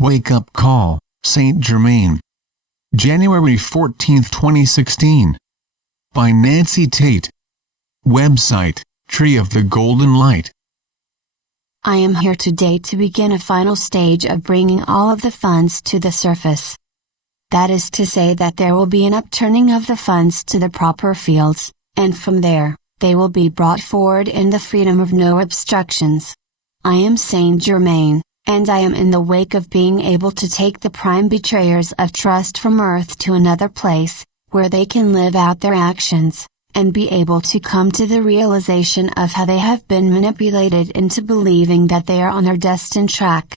Wake Up Call, Saint Germain. January 14, 2016. By Nancy Tate. Website, Tree of the Golden Light. I am here today to begin a final stage of bringing all of the funds to the surface. That is to say that there will be an upturning of the funds to the proper fields, and from there, they will be brought forward in the freedom of no obstructions. I am Saint Germain, and I am in the wake of being able to take the prime betrayers of trust from Earth to another place, where they can live out their actions, and be able to come to the realization of how they have been manipulated into believing that they are on their destined track.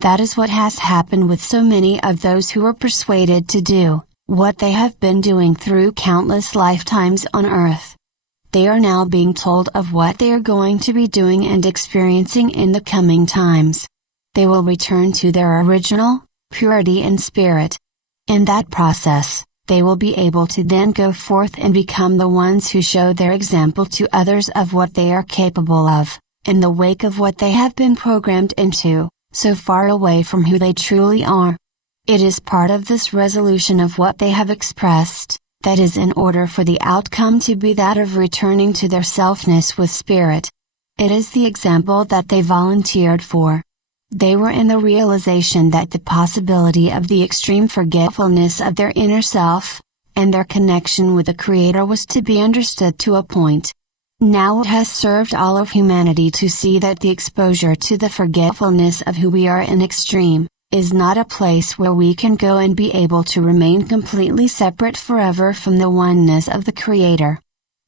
That is what has happened with so many of those who were persuaded to do what they have been doing through countless lifetimes on Earth. They are now being told of what they are going to be doing and experiencing in the coming times. They will return to their original purity and spirit. In that process, they will be able to then go forth and become the ones who show their example to others of what they are capable of, in the wake of what they have been programmed into, so far away from who they truly are. It is part of this resolution of what they have expressed, that is in order for the outcome to be that of returning to their selfness with spirit. It is the example that they volunteered for. They were in the realization that the possibility of the extreme forgetfulness of their inner self, and their connection with the Creator was to be understood to a point. Now it has served all of humanity to see that the exposure to the forgetfulness of who we are in extreme, is not a place where we can go and be able to remain completely separate forever from the oneness of the Creator.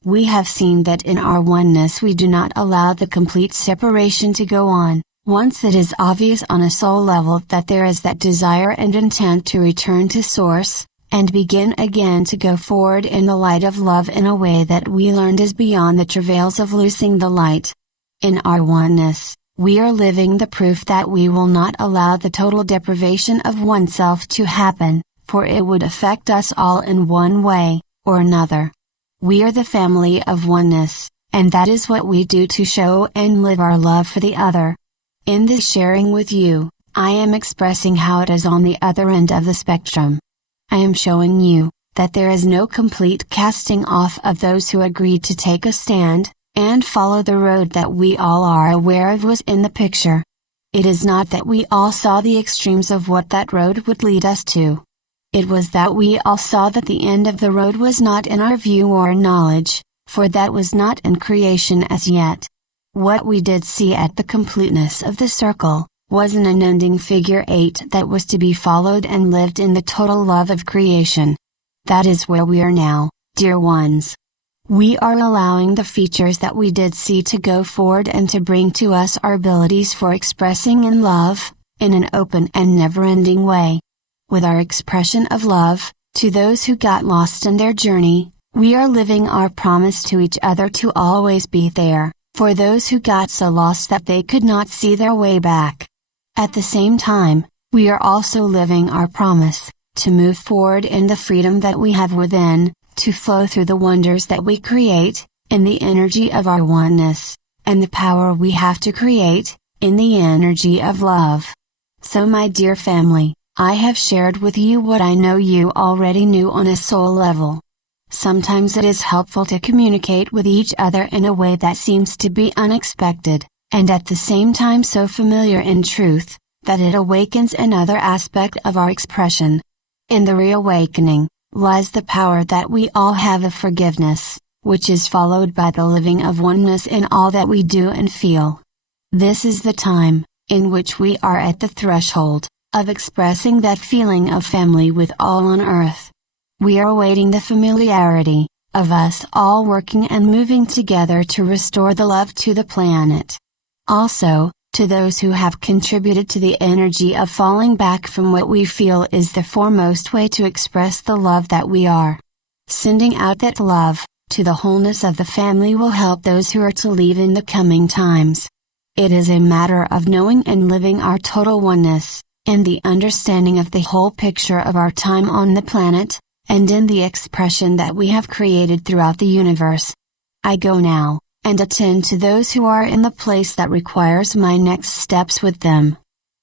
We have seen that in our oneness we do not allow the complete separation to go on. Once it is obvious on a soul level that there is that desire and intent to return to Source, and begin again to go forward in the light of love in a way that we learned is beyond the travails of losing the light. In our oneness, we are living the proof that we will not allow the total deprivation of oneself to happen, for it would affect us all in one way or another. We are the family of oneness, and that is what we do to show and live our love for the other. In this sharing with you, I am expressing how it is on the other end of the spectrum. I am showing you that there is no complete casting off of those who agreed to take a stand, and follow the road that we all are aware of was in the picture. It is not that we all saw the extremes of what that road would lead us to. It was that we all saw that the end of the road was not in our view or knowledge, for that was not in creation as yet. What we did see at the completeness of the circle, was an unending figure 8 that was to be followed and lived in the total love of creation. That is where we are now, dear ones. We are allowing the features that we did see to go forward and to bring to us our abilities for expressing in love, in an open and never-ending way. With our expression of love, to those who got lost in their journey, we are living our promise to each other to always be there, for those who got so lost that they could not see their way back. At the same time, we are also living our promise, to move forward in the freedom that we have within, to flow through the wonders that we create, in the energy of our oneness, and the power we have to create, in the energy of love. So my dear family, I have shared with you what I know you already knew on a soul level. Sometimes it is helpful to communicate with each other in a way that seems to be unexpected, and at the same time so familiar in truth, that it awakens another aspect of our expression. In the reawakening, lies the power that we all have of forgiveness, which is followed by the living of oneness in all that we do and feel. This is the time, in which we are at the threshold, of expressing that feeling of family with all on Earth. We are awaiting the familiarity, of us all working and moving together to restore the love to the planet. Also, to those who have contributed to the energy of falling back from what we feel is the foremost way to express the love that we are. Sending out that love, to the wholeness of the family will help those who are to leave in the coming times. It is a matter of knowing and living our total oneness, in the understanding of the whole picture of our time on the planet, and in the expression that we have created throughout the universe. I go now, and attend to those who are in the place that requires my next steps with them.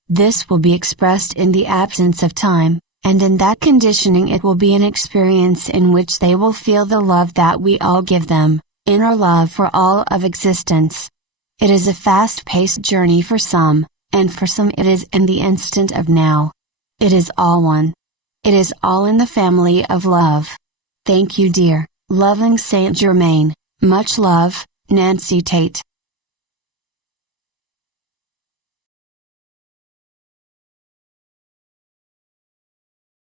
This will be expressed in the absence of time, and in that conditioning it will be an experience in which they will feel the love that we all give them, inner love for all of existence. It is a fast-paced journey for some, and for some it is in the instant of now. It is all one. It is all in the family of love. Thank you, dear, loving Saint Germain. Much love, Nancy Tate.